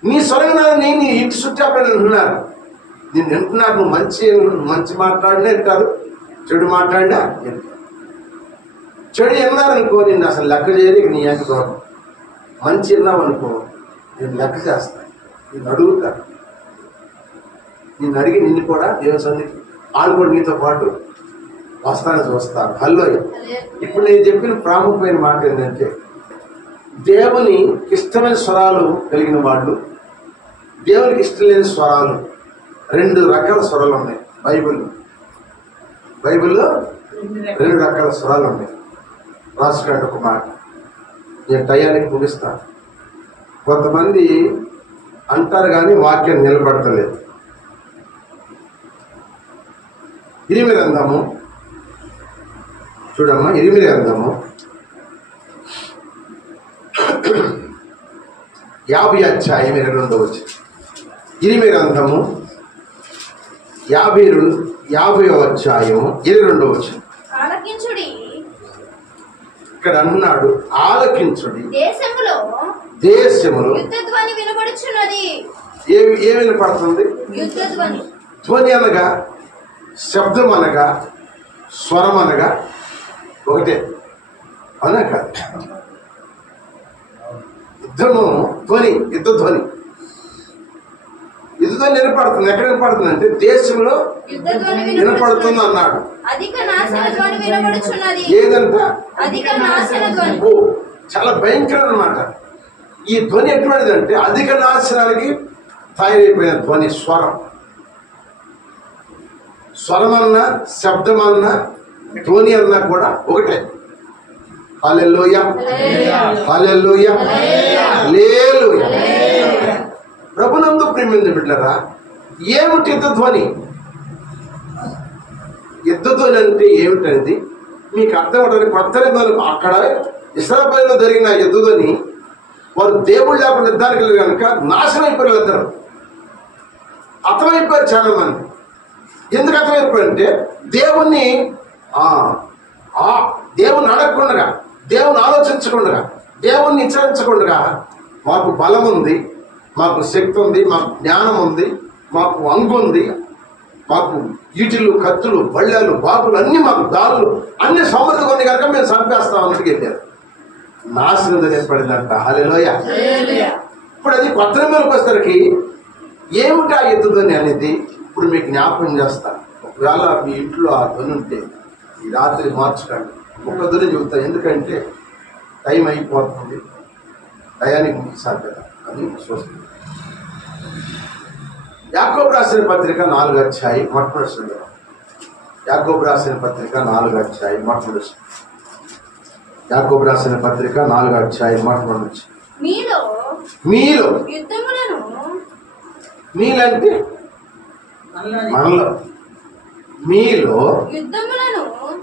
నీ స్వరంగాన్ని నీ ఇంటి చుట్టాపని వింటున్నారు. నేను వింటున్నారు. నువ్వు మంచి మాట్లాడినా వింటారు, చెడు మాట్లాడినా వింటారు. చెడు విన్నారనుకో నిన్ను అసలు లెక్క చేయడానికి నీ యొక్క దూరం. మంచి విన్నావనుకో నేను లెక్క చేస్తాను, నేను అడుగుతాను. నిన్ను అడిగి నిన్ను కూడా దేవసన్నికి వాళ్ళు కూడా నీతో పాటు వస్తాను చూస్తాను. హల్లో. ఇప్పుడు నేను చెప్పిన ప్రాముఖ్యమైన మాట ఏంటంటే దేవుని ఇష్టమైన స్వరాలు కలిగిన వాళ్ళు, దేవునికి ఇష్టం లేని స్వరాలు, 2 రకాల స్వరాలు ఉన్నాయి బైబిల్లో 2 రకాల స్వరాలు ఉన్నాయి. రాసుకోండి ఒక మాట, నేను టయానికి ముగిస్తాను. కొంతమంది అంటారు కానీ వాక్యం నిలబడతలేదు. ఇరిమియా గ్రంథము చూడమ్మా, ఇరిమియా గ్రంథము 50 అధ్యాయం 22వ వచనం. ఇరిమియా గ్రంథము 50వ అధ్యాయం 22వ వచనం. ఆలకించుడి, ఇక్కడ అన్నాడు ఆలకించుడి. దేశములో యుద్ధధ్వని వినబడుచున్నది. ఏ వినపడుతుంది? యుద్ధధ్వని. ధ్వని అనగా, శబ్దం అనగా, స్వరం అనగా ఒకటే. అవునా కాదు? యుద్ధము ధ్వని, యుద్ధధ్వని వినపడుతుంది. ఎక్కడ వినపడుతుంది అంటే దేశంలో వినపడుతుంది అన్నాడు. ఏదంట? చాలా భయంకరం అన్నమాట. ఈ ధ్వని ఎటువంటిదంటే అధిక నాశనానికి తయారైపోయిన ధ్వని. స్వరం అన్నా, శబ్దం అన్నా, ధ్వని అన్నా కూడా ఒకటే. హల్లెలూయా, హల్లెలూయా, హల్లెలూయా. ప్రభునందు ప్రియమైన బిడ్డలారా, ఏమిటి యుద్ధధ్వని? యుద్ధధ్వని అంటే ఏమిటనేది మీకు అర్థమవుతుంది. కొత్త నిబంధనలు అక్కడ ఇశ్రాయేలులో జరిగిన యుద్ధధ్వని, వారు దేవుళ్ళు లేకుండా యుద్ధానికి వెళ్ళారు కనుక నాశనం అయిపోయారు. ఇద్దరు అర్థమైపోయారు చాలా మంది. ఎందుకు అర్థమైపోయారంటే దేవుణ్ణి అడగకుండా, దేవుని ఆలోచించకుండా, దేవుణ్ణి విచారించకుండా మాకు బలం ఉంది, మాకు శక్తి ఉంది, మాకు జ్ఞానం ఉంది, మాకు అంగు ఉంది, మాకు ఈటిలు, కత్తులు, బళ్ళాలు, బాకులు అన్ని మాకు దారులు అన్ని సమృద్ధి కొన్ని కనుక మేము చంపేస్తాం అన్నట్టుకు వెళ్ళారు. నాశనం ఏర్పడిందంట. హల్లెలూయా. ఇప్పుడు అది కొత్త నిబంధనకు వచ్చేసరికి ఏమిటి ఆ యుద్ధధ్వని అనేది ఇప్పుడు మీకు జ్ఞాపకం చేస్తాను. ఒకవేళ మీ ఇంట్లో ఆ ధ్వని ఉంటే ఈ రాత్రి మార్చకండి. ఒక్క ధ్వని చెబుతాను, ఎందుకంటే టైం అయిపోతుంది, టయానికి ముగిసారు కదా అని చూస్తుంది. యాకోబు రాసిన పత్రిక 4వ అధ్యాయం మొట్టమొదటి. యాకోబు రాసిన పత్రిక 4వ అధ్యాయం మొట్టమొదటి. యాకోబు రాసిన పత్రిక 4వ అధ్యాయం మొట్టమొదటి. మీలో యుద్ధములను, మీలంటే మనలో, మీలో యుద్ధములను,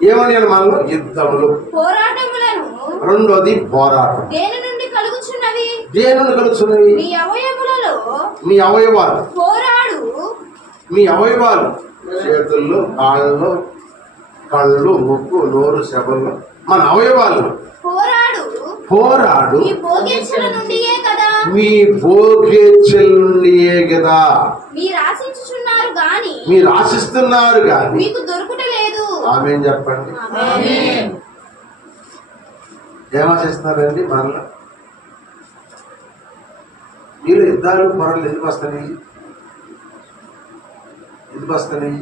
ఏమని మనలో యుద్ధములు, పోరాటములను, రెండోది పోరాటం. దేని నుండి కలుగుచున్నవి? దేని కలుగుతున్నవి? మీ అవయములలో, మీ అవయవాలు, పోరాడు, మీ అవయవాలు, చేతుల్లో, కాళ్ళలో, కళ్ళు, ముక్కు, నోరు, శబల్లో మన అవయవాలు పోరాడు. మీ భోగేచ్ఛల నుండియే కదా, మీ భోగేచ్ఛల నుండియే కదా మీరు ఆశించుచున్నారు గాని, మీరు ఆశిస్తున్నారు గాని మీకు దొరుకుటలేదు. ఆమేన్ చెప్పండి. ఏమాశిస్తున్నారండి మనలో? మీరు యుద్ధాలు పొరలు ఎందుకు వస్తున్నాయి? ఎందుకు వస్తున్నాయి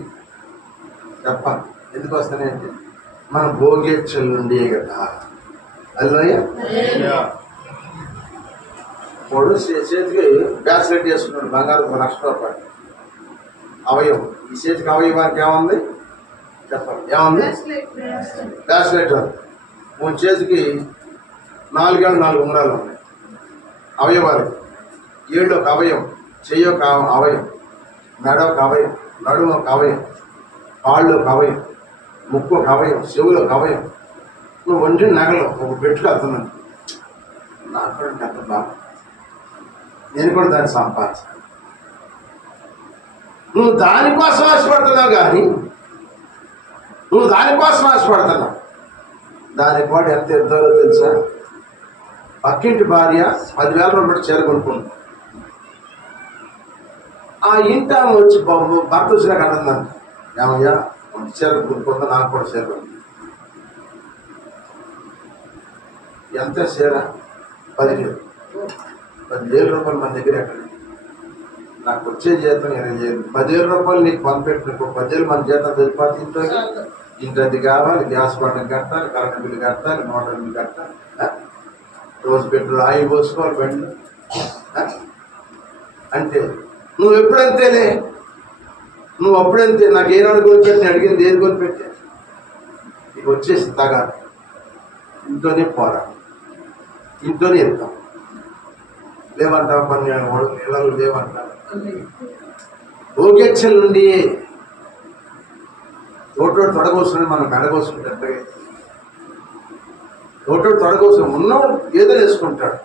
చెప్పాలి. ఎందుకు వస్తున్నాయి అంటే మన భోగేచ్ఛల నుండి కదా. అల్లోయ వాడు చేతికి బ్యాస్లెట్ చేసుకున్నాడు, బంగారు ₹1,00,000 అవయవం. ఈ చేతికి అవయవానికి ఏముంది చెప్పండి? ఏముంది? బ్యాస్లెట్. మూడు చేతికి 4 ఏళ్ళు 4 ఉంగరాలు ఉన్నాయి అవయవాలు. ఏళ్ళు ఒక అవయం, చెయ్యి ఒక అవయం, మెడ ఒక అవయం, నడుము ఒక అవయం, కాళ్ళు ఒక అవయం, ముక్కు ఒక అవయం, చెవులు ఒక అవయం. నువ్వు ఒంటి నగలు ఒక పెట్టుకు వెళ్తున్నాను. నాకు కూడా ఎంత బాగా, నేను కూడా దాన్ని సంపాదించాను. నువ్వు దానికోసం ఆశపడుతున్నావు కానీ, నువ్వు దానికోసం ఆశపడుతున్నావు. దానికి వాడు ఎంత ఇద్దారో తెలుసా? పక్కింటి భార్య 10,000 రూపాయలు చీర కొనుక్కుంది. ఆ ఇంట వచ్చి భర్త వచ్చినాక అంటుందంట, ఏమయ్యా చీర కొనుక్కుందా, నాకు కూడా చీర కొనుక్కుంది. ఎంత చీర? 10,000 రూపాయలు మన దగ్గర ఎక్కడ? నాకు వచ్చే జీతం 20,000. 10,000 రూపాయలు నీకు పంపెట్టు, 10,000 మన జీతం తెలిపాతి. ఇంటి అది కావాలి, గ్యాస్ బండలు కట్టాలి, కరెంట్ బిల్లు కట్టాలి, మోటార్ బిల్లు కట్టాలి, రోజు పెట్రోల్ ఆయిల్ పోసుకోవాలి బండి. అంటే నువ్వు ఎప్పుడంతేలే, నువ్వు అప్పుడంతే. నాకు ఏనాడు కొనిపెట్టి అడిగింది ఏది కొనిపెట్టే? ఇక వచ్చేసి తగా ఇంట్లోనే పోరాడు, ఇంట్లోనే వెళ్తాం. లేవంటావు పని ఇళ్ళలో లేవంటావు. భోగేచ్ఛల నుండి తోటోడు తొడగోసుకుని మనం మెడగోసుకుంటే, తోటోడు తొడగోసుకుని ఉన్నవాడు ఏదో వేసుకుంటాడు,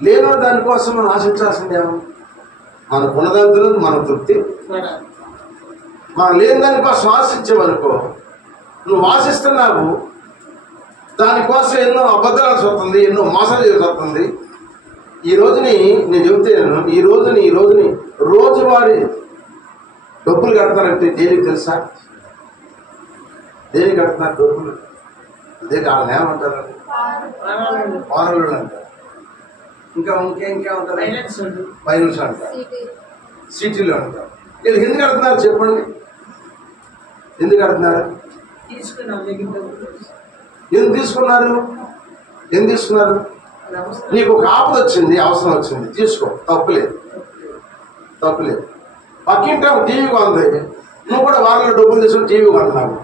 లేనో దానికోసం మనం ఆశించాల్సిందేమో. మనకు ఉన్నదాంతో మన తృప్తి. మనం లేని దానికోసం ఆశించామనుకో, నువ్వు ఆశిస్తున్నావు, దానికోసం ఎన్నో అబద్ధాలు వస్తుంది, ఎన్నో మోసాలు చేసి వస్తుంది. ఈ రోజుని నేను చెబుతాను, ఈ రోజుని రోజువారీ డబ్బులు కడతారంటే దేనికి తెలుసా? దేనికి కడుతున్నారు డబ్బులు? అదే వాళ్ళని ఏమంటారు? పానలు అంటారు. ఇంకేముంటారు? ఫైనాన్స్ అంటారు, సిటీలో అంటారు. వీళ్ళు ఎందుకు కడుతున్నారు చెప్పండి? ఎందుకు కడుతున్నారు? ఎందుకు తీసుకున్నారు? నీకు ఒక ఆపద వచ్చింది, అవసరం వచ్చింది, తీసుకో, తప్పులేదు. పక్కింట టీవీ కొంది, నువ్వు కూడా వాళ్ళలో డబ్బులు తీసుకుని టీవీ కొంటున్నావు.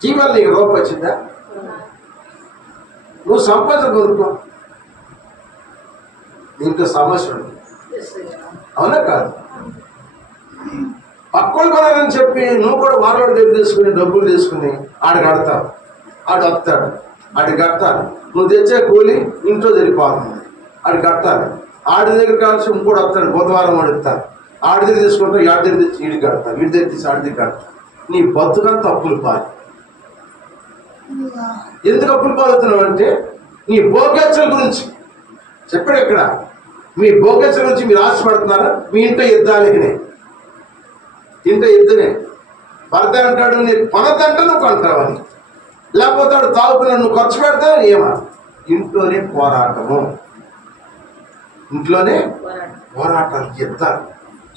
టీవీ వల్ల నీకు రూపాయి వచ్చిందా? నువ్వు సంపాదన కొనుక్కో, దీంట్లో సమస్య ఉంది. అవునా కాదు? పక్కలు కొనాలని చెప్పి నువ్వు కూడా వాళ్ళ దగ్గర తీసుకుని డబ్బులు తీసుకుని ఆడు కడతావు, ఆడు వస్తాడు, ఆడు కట్టాలి. నువ్వు తెచ్చే కూలి ఇంట్లో జరిగిపోతుంది, ఆడు కట్టాలి. ఆడి దగ్గర కాల్సి ఇంకోటి వస్తాడు, బుధవారం అడుగుతారు. ఆడి దగ్గర తీసుకుంటారు, ఆడి దగ్గర తెచ్చి ఈడికి కడతారు, వీడి దగ్గర తీసి ఆడి దగ్గర కడతారు. నీ బతుకంతా అప్పులు పాలి. ఎందుకు అప్పులు పాలుతున్నావు అంటే నీ భోగేచ్ఛల గురించి చెప్పాడు. ఇక్కడ మీ భోగేచ్ఛల గురించి మీరు ఆశపడుతున్నారా? మీ ఇంట్లో యుద్ధాలకినే, ఇంట్లో యుద్ధమే. భర్త అంటాడు నీ కొనదంటే నువ్వు కొంటావని, లేకపోతే వాడు తాగుతున్నాడు నువ్వు ఖర్చు పెడతావు ఏమా? ఇంట్లోనే పోరాటము, ఇంట్లోనే పోరాటాలు, యుద్ధాలు.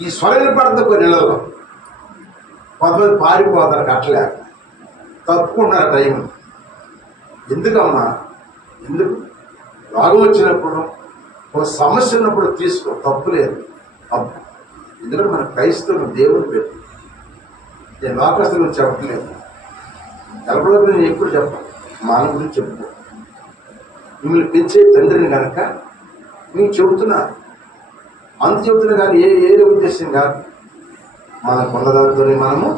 ఈ స్వరం పడుతుంది కొన్ని నెలల్లో. కొంతమంది పారిపోతారు, కట్టలేక తప్పుకుంటారు టైం. ఎందుకమ్మా? ఎందుకు? రోగం వచ్చినప్పుడు, ఒక సమస్య ఉన్నప్పుడు తీసుకో, తప్పు లేదు. ఇందులో మన క్రైస్తవులు దేవుడు పెట్టు. నేను లోకస్తుల గురించి చెప్పట్లేదు, తెలపడం నేను ఎప్పుడు చెప్పను, మన గురించి చెప్తాను. మిమ్మల్ని పెంచే తండ్రిని కనుక మీకు చెబుతున్నా, అంత చెబుతున్నా కానీ ఏ ఉద్దేశం కాదు. మనకున్నదాంతోనే మనము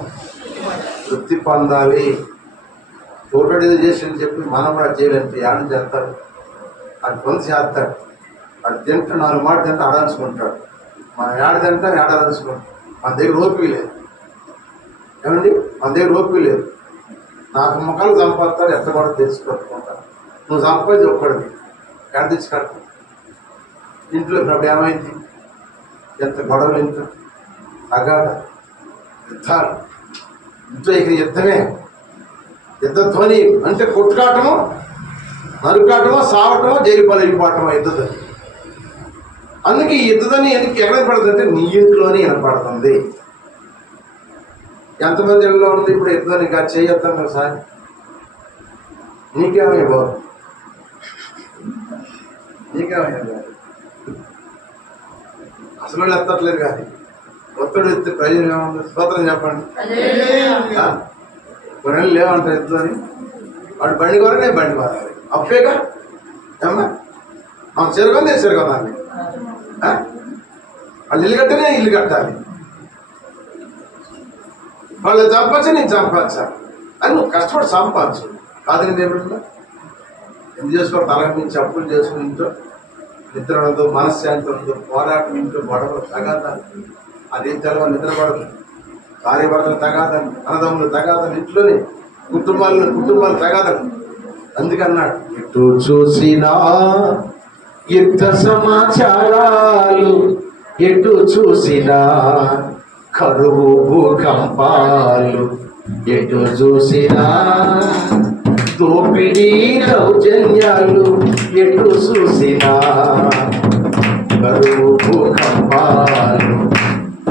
తృప్తి పొందాలి. తోటడు ఏదో చేసి చెప్పి మనం కూడా చేయాలంటే ఏడం చేస్తాడు, అది కొంత చేస్తాడు, అది తింటా 4 మాటలు తింటే ఆడాల్చుకుంటాడు. మనం ఏడాదంటే ఏడాల్చుకుంటాం. మన దగ్గర ఓపిక లేదు ఏమండి, మన దగ్గర ఓపిక లేదు. నాకు ముఖాలు సంపాదిస్తాడు, ఎంత కూడా తెలుసుకుంటాను. నువ్వు సంపాదించి ఒక్కడిది ఎక్కడ తెచ్చి కడతావు. ఇంట్లో ఇప్పుడు ఏమైంది, ఎంత గొడవలు, ఇంట్లో అగాధ యుద్ధాలు, ఇంట్లో ఇక యుద్ధమే, యుద్ధ ధ్వని అంటే కొట్టుకాటమో, నరుకాటమో, సావటమో, జైలు పాలైపోవటమో యుద్ధధ్వని. అందుకే ఈ యుద్ధధ్వని ఎందుకు ఎక్కడ వినపడుతుందంటే నీ ఇంట్లోనే వినపడుతుంది. ఎంతమంది ఇళ్ళలో ఉంది ఇప్పుడు యుద్ధధ్వని? ఇంకా చేయొద్దాం కదా సార్, నీకేమయ్యా బాబు, నీకేమయ్యా బాబు, అసలు వాళ్ళు ఎత్తట్లేదు. కానీ ఒత్తిడి ఎత్తే ప్రయోజనం ఏముంది? స్తోత్రం చెప్పండి. కొన్ని లేవంటారు యుద్ధమని, వాడు బండి కొరనే బండి కొరాలి, అప్పేగా ఏమ్మా, మనం చెరుకుందే చెరుకున్నాను. వాళ్ళు ఇల్లు కట్టనే ఇల్లు కట్టాలి, వాళ్ళు చంపచ్చు, నేను చంపచ్చా అని నువ్వు కష్టపడి సంపాదించు. కాదు నేను ఏమిటో ఎందుకు చేసుకోవాలి? తల నుంచి అప్పులు చేసుకుని ఇంట్లో నిద్ర ఉండదు, మనశ్శాంతి ఉండదు, పోరాటం, ఇంట్లో గొడవలు, తగాదాలు, అదేం తెలవ నిద్రపడదు, భార్యభర్తలు తగాదాలు, అన్నదమ్ములు తగాదాలు, ఇంట్లోనే కుటుంబాలు తగాదాలు. అందుకన్నాడు, ఎటు చూసినా యుద్ధ సమాచారాలు, ఎటు చూసినా కరువు భూకంపాలు, ఎటు చూసినా దోపిడీ దౌర్జన్యాలు, ఎటు చూసినా కరువు భూకంపాలు.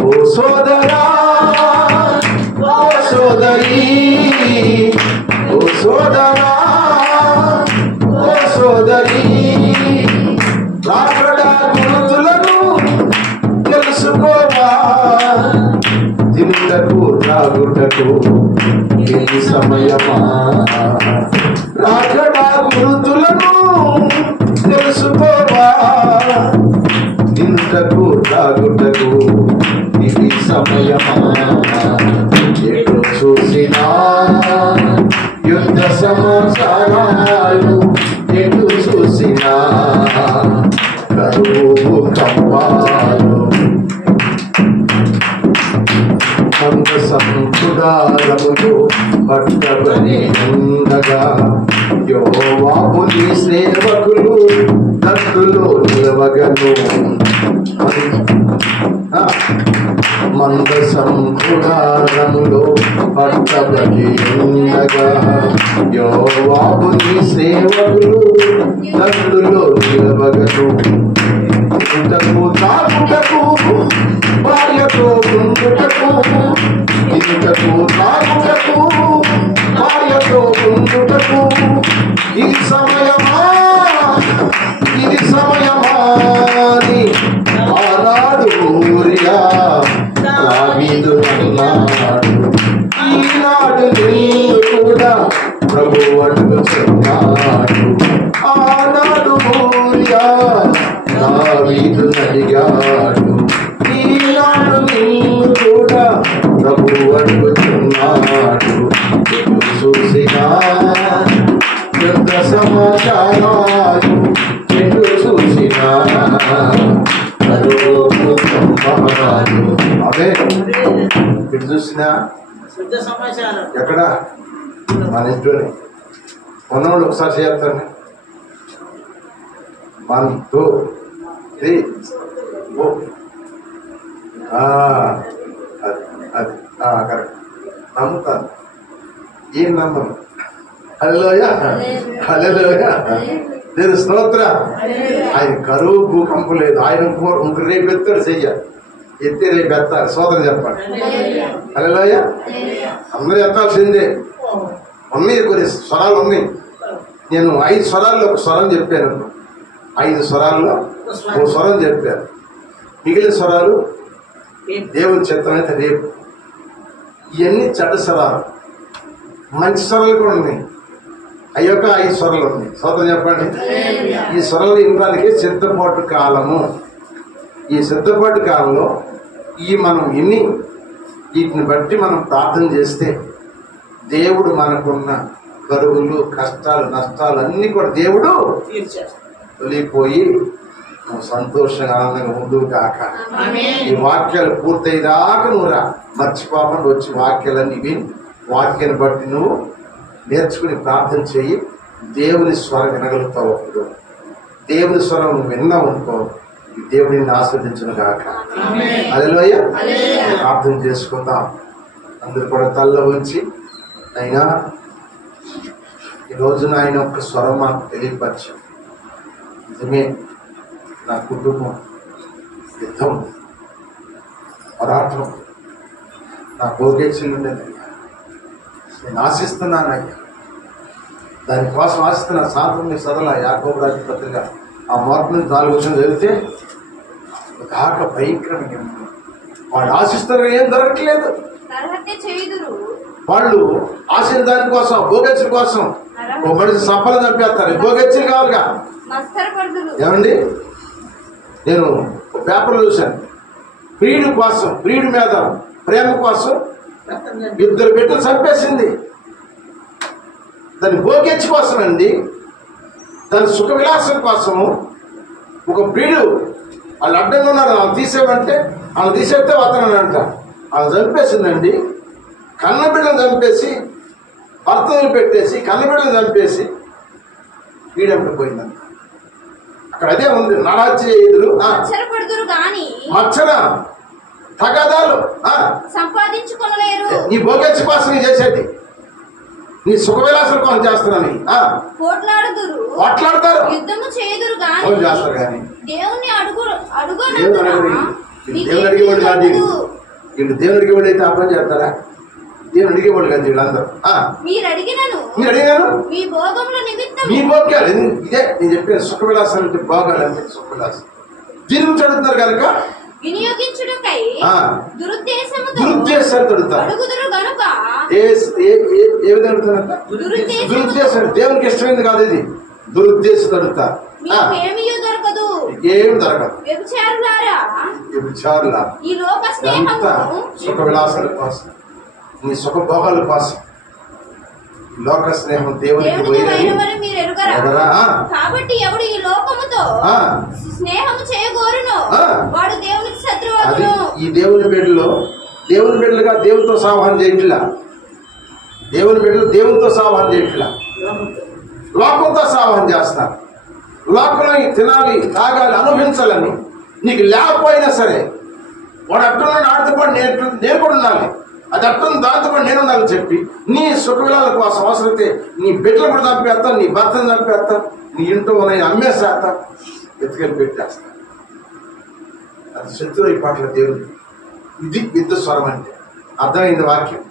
ఓ సోదరా, ఓ సోదరీ, ఓ సోదరా, ఓ సోదరీ, రాకడా గుర్తులను తెలుసుకోవా, తినుటకు త్రాగుటకు ఇది సమయమా, రాకడా గుర్తులను తెలుసుకోవా, తినుటకు త్రాగుటకు ఇది సమయమా. ఎటు చూసినా యుద్ధ సమాచారాలు, ఎటు చూసినా కరువు కంపాలు. సంకుడారములు పట్టబడి ఉండగా యోవాబు నీ సేవకులు దండులో నిలవగను. మంద సంకుడారములో పట్టబడి ఉండగా యోవాబు నీ సేవకులు దండులో నిలవగను. ఇంతకు తాగుటకు భార్యతో ఉండుటకు, ఇంతకు తాగుటకు భార్యతో ఉండుటకు ఇది సమయమా, ఇది సమయమా అని ఆనాడు ఊరియా దావీదు అన్నాడు. ఈనాడు నిన్ను కూడా ప్రభు అడుగుతున్నాడు. ఆనాడు ఊరియా దావీదు అడిగాడు, ఈనాడు నిన్ను కూడా ప్రభు అడుగుతున్నాడు. ఎటు చూసినా యుద్ధ సమాచారాలు, ఎటు చూసినా అదే ఎటు చూసినా ఎక్కడ మన ఇంట్లోనే ఉన్నవాళ్ళు ఒకసారి చేస్తాను. 1 2 3 అది కరెక్ట్. నమ్ముతాను, ఏం నమ్మను. హల్లెలూయా, హల్లెలూయా, నేను స్తోత్ర. ఆయన కరువు భూకంపం లేదు. ఆయన ఇంక రేపు ఎత్తాడు, చెయ్యాలి, ఎత్తే రేపు ఎత్తాలి. స్తోత్రం చెప్పండి. హల్లెలూయా, అందరూ ఎత్తాల్సిందే. ఉన్నాయి కొన్ని స్వరాలు ఉన్నాయి. నేను 5 స్వరాల్లో ఒక స్వరం చెప్పాను. 5 స్వరాల్లో ఒక స్వరం చెప్పాను. మిగిలిన స్వరాలు దేవుని చిత్తం అయితే రేపు. ఇవన్నీ చెడ్డ స్వరాలు. మంచి స్వరాలు కూడా ఉన్నాయి. అయ్యొక్క 5 స్వరాలు ఉన్నాయి. సోదరు చెప్పండి. ఈ స్వరాలు వినడానికి సిద్ధపాటు కాలము. ఈ సిద్ధపాటు కాలంలో మనం విని వీటిని బట్టి మనం ప్రార్థన చేస్తే దేవుడు మనకున్న కరువులు, కష్టాలు, నష్టాలు అన్నీ కూడా దేవుడు తొలిపోయి సంతోషంగా ఆనందంగా ముందుకు కాక ఈ వాక్యాలు పూర్తయ్యేదాకా నువ్వు రా, మర్చిపోకుండా వచ్చి వాక్యాలన్నీ విని వాక్యాన్ని బట్టి నువ్వు నేర్చుకుని ప్రార్థన చెయ్యి. దేవుని స్వరం వినగలుగుతావు. అప్పుడు దేవుని స్వరం నువ్వు విన్నావు అనుకో, దేవుడిని ఆస్వాదించును గాక. హల్లెలూయా. ప్రార్థన చేసుకుందాం. అందరూ కూడా తల్ల ఉంచి, అయినా ఈ రోజున ఆయన ఒక స్వరం మాకు తెలియపరిచాం. నిజమే, నా కుటుంబం యుద్ధం, పోరాటం, నా భోగేచ్ఛలు ఉండేదయ్యా. నేను ఆశిస్తున్నానయ్యా, దానికోసం ఆశిస్తున్నా. సాంతం సదల యాకోబు రాజు పత్రిక ఆ మార్పు నుంచి 4 విషయం చదివితే దాకా భయంకరంగా వాళ్ళు ఆశిస్తారు, ఏం దొరకట్లేదు. వాళ్ళు ఆశించిన దానికోసం, భోగేచ్ఛల కోసం ఓ మనిషి సంపద చంపేస్తారు. భోగేచ్ఛలు కావాలిగా. ఏమండి, నేను పేపర్లో చూశాను, ప్రియుడి కోసం, ప్రియుడి మీద ప్రేమ కోసం 2 బిడ్డలు చంపేసింది. దాని భోగేచ్ఛ కోసం అండి, దాని సుఖ విలాసం కోసము. ఒక ప్రియుడు వాళ్ళు అడ్డంగా ఉన్నారు, వాళ్ళు తీసేవంటే వాళ్ళు తీసేస్తే వతనంట. వాళ్ళు చంపేసిందండి. కన్నబిడ్డలు చంపేసి, భర్తలు పెట్టేసి, కన్నబిడ్డలు చంపేసి వీడంటే పోయిందంట. అక్కడ అదే ఉంది, నరాజ్య ఎదురు మచ్చర తగాదాలు సంపాదించుకోలేరు. నీ భోగేచ్ఛ కోసం నీ చేసేది, నీ సుఖ విలాసం కోసం చేస్తున్నాను. మాట్లాడతారు, యుద్ధము చేదురు చేస్తారు కానీ దేవుని దేవుని అడిగేవాడు కాదు. వీళ్ళు దేవుని అడిగేవాడు అయితే అర్థం చేస్తారా? దేవుని అడిగేవాడు కాదు వీళ్ళందరూ. మీరు అడిగినాను మీ భోగ్యాలు ఇదే నేను చెప్పిన సుఖ విలాసాలు అంటే భోగాలు అంటే సుఖ విలాసం. దీని గురించి అడుగుతున్నారు కనుక వినియోగించుటకై దురుద్దేశాలు అడుగుతారు. ఏ విధంగా అడుగుతారంట? దురుద్దేశం. దేవునికి ఇష్టమైంది కాదు ఇది. దురుద్దేశం అడుగుతారు. ఏం దొరకదు. వ్యభిచారులా సుఖ విలాసాల కోసం, నీ సుఖ భోగాల కోసం లోక స్నేహం దేవునికి కాబట్టి ఎవడు ఈ లోకముతో స్నేహము చేయగోరును వాడు దేవునికి శత్రువు. ఈ దేవుని బిడ్డలుగా దేవునితో సావాహనం చేయట్లా. దేవుని బిడ్డలు దేవునితో సావాహనం చేయట్లా, లోకంతో సావాహనం చేస్తారు. లోకంలో తినాలి, తాగాలి, అనుభవించాలని నీకు లేకపోయినా సరే వాడు అట్టున్నాడు, ఆడితో పాటు నేను కూడా ఉండాలి, అది అట్టుంది, దాంతో పాటు నేను ఉండాలని చెప్పి నీ సుఖవిలాల కోసం అవసరమైతే నీ బిడ్డలు కూడా చంపేస్తా, నీ భర్తను చంపేస్తా, నీ ఇంట్లో ఉన్నాయి అమ్మేసేస్తా, ఎత్తుకెళ్ళి పెట్టేస్తా. అది శత్రువు ఈ పాటల దేవుడు. ఇది యుద్ధ స్వరం అంటే అర్థమైంది వాక్యం.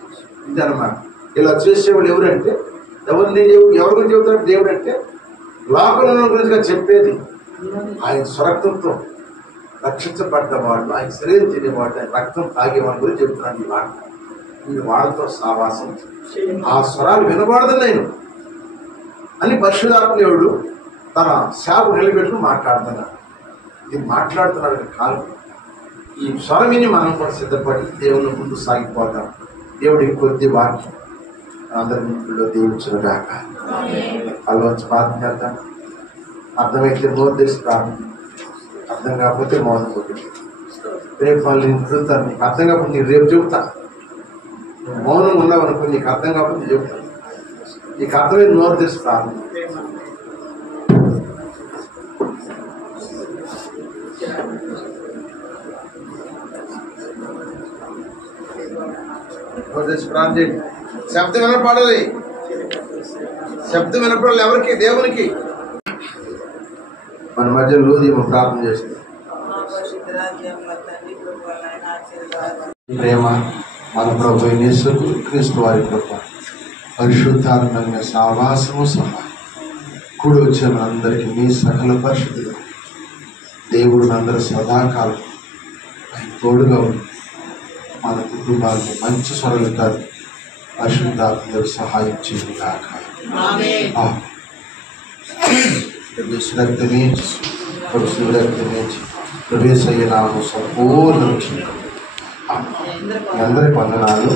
ఇది అన్నమాట. ఇలా చేసేవాళ్ళు ఎవరంటే ఎవరి గురించి చెబుతాడు దేవుడు అంటే లోకంలో గురించి చెప్పేది. ఆయన స్వరక్తంతో రక్షించబడ్డవాడు, ఆయన శరీరం తినేవాడు, ఆయన రక్తం తాగేవాడి గురించి చెప్తున్నాను ఈ మాట. ఈ వాళ్ళతో సావాసం, ఆ స్వరాలు వినబడదు నేను అని పరిశుద్ధాత్మదేవుడు తన సేవకు నిలబెట్టుకుని మాట్లాడుతున్నాడు. ఇది మాట్లాడుతున్నాడు కాలం. ఈ స్వరం విని మనం కూడా సిద్ధపడి దేవుని ముందు సాగిపోతాం. దేవుడికి కొద్ది వాక్యం అందరి ఇంట్లో దీవించును గాక. అల్లోంచి ప్రార్థన చేద్దాం. అర్థమైతే నోరు తెలిసి ప్రార్థన, అర్థం కాకపోతే మౌనం కొట్టి రేపు మళ్ళీ నేను అడుగుతాను. నీకు అర్థం కాకపోతే నీకు రేపు చెబుతా. మౌనం ఉన్నావు అనుకో, నీకు అర్థం కాకపోతే చెబుతాను. నీకు అర్థమైతే నోరు తెలిసి ప్రార్థన. శబ్దం వినపడాలి. శబ్దం వినపడాలి ఎవరికి? దేవునికి. మన మధ్య లోదీమ ప్రార్థన చేస్తుంది. ప్రేమ మన ప్రభు యేసు క్రీస్తు వారి కృప, పరిశుద్ధాత్మ సావాసము సహా కూడి వచ్చిన అందరికీ మీ సకల పరిశుద్ధులు దేవుడు అందరూ సదాకాలం ఆయన తోడుగా ఉంది. మన కుటుంబానికి మంచి స్వరలితారు పరిశుద్ధాత్మకు సహాయం చేయండి కాక. రక్తమే ప్రవేశయ్య నామం సంపూర్ణం చేయండి. అందరికి వందనాలు.